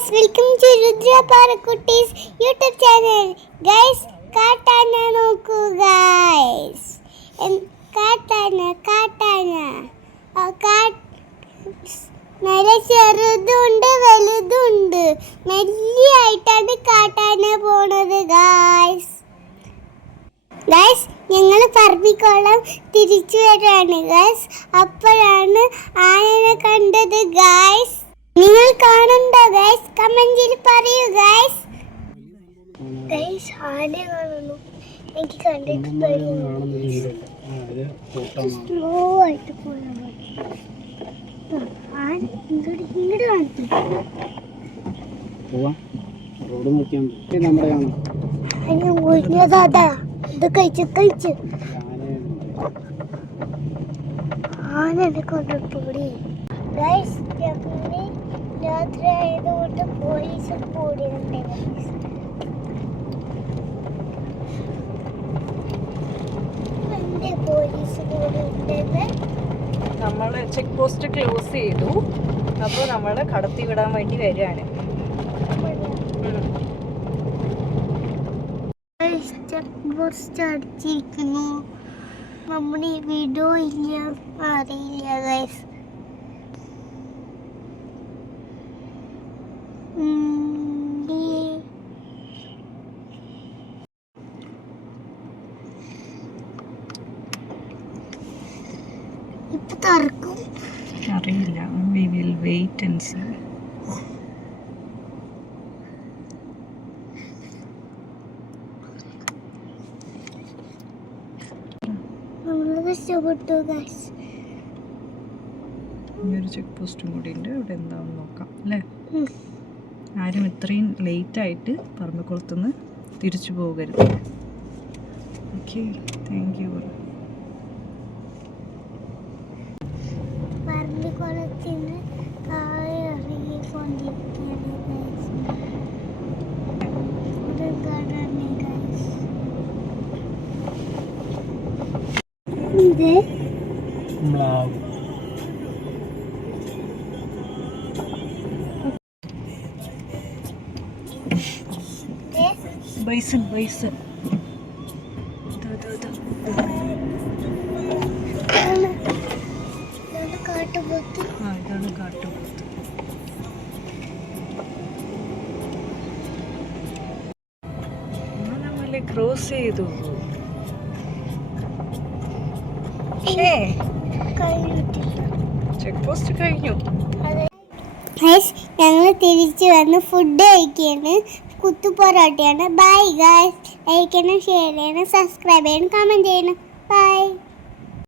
guys, welcome to Rudra Parakutis YouTube channel. Guys, കാട്ടാന നോക്കൂ guys. കാട്ടാന. നല്ല ചെറുതുണ്ട് വലുതുണ്ട്. മെല്ലിയായിട്ടാണ് കാട്ടാന പോണത് guys. ഞങ്ങൾ പറമ്പിക്കോളം തിരിച്ചു വരാണ് ഗൈസ്. അപ്പോഴാണ് ആനനെ കണ്ടത് ഗൈസ്. നിങ്ങൾ കാണുന്നുണ്ടോ ഗൈസ്? കമന്റിൽ പറയൂ ഗൈസ്. ആന കാണുന്നു. എനിക്ക് കണ്ടിട്ട് സ്ലോ ആയിട്ട് പോയാൽ മതി. ആന ഇങ്ങോട്ട് കാണിച്ചു. ഇത് കഴിച്ച് ആനനെ കൊണ്ടുപോയി ഗൈസ്. രാത്രി ആയതുകൊണ്ട് പോലീസ് കൂടിയുണ്ട് ഗൈസ്. പോലീസ് കൂടിയുണ്ടെന്ന് നമ്മൾ ചെക്ക് പോസ്റ്റ് ക്ലോസ് ചെയ്തു. അപ്പോൾ നമ്മൾ കടത്തി വിടാൻ വേണ്ടി വരികയാണ്. അടിച്ചിരിക്കുന്നു. നമ്മുടെ ഈ വീഡിയോ ഇല്ല അറിയില്ല ഗൈസ്. ഇപ്പൊ തുറക്കും അറിയില്ല. We will wait and see. കഷ്ടപ്പെട്ടു ഗൈസ്. ഒരു ചെക്ക് പോസ്റ്റും കൂടി ഉണ്ട്. ഇവിടെ എന്താണെന്ന് നോക്കാം അല്ലേ? ആരും ഇത്രയും ലേറ്റായിട്ട് പറമ്പിക്കുളത്തുനിന്ന് തിരിച്ചു പോകരുത്. Okay, thank you. പറമ്പിക്കുളത്തിന് ഇറങ്ങിക്കൊണ്ടിരിക്കുകയാണ് ഗൈസ്. ഇത് ബൈസൺ കാട്ടുപോത്ത്. ഇതാണ് കാട്ടുപോത്ത്. നമ്മളെ ക്രോസ് ചെയ്തു. ചെക്ക് പോസ്റ്റ് കഴിഞ്ഞു. ഞങ്ങൾ തിരിച്ചു വന്ന് ഫുഡ് കഴിക്കുകയാണ്. കുത്തു പൊറോട്ടയാണ്. Bye guys. ലൈക്ക് ചെയ്യണം, ഷെയർ ചെയ്യണം, സബ്സ്ക്രൈബ് ചെയ്യണം, കമന്റ് ചെയ്യണം. ബൈ.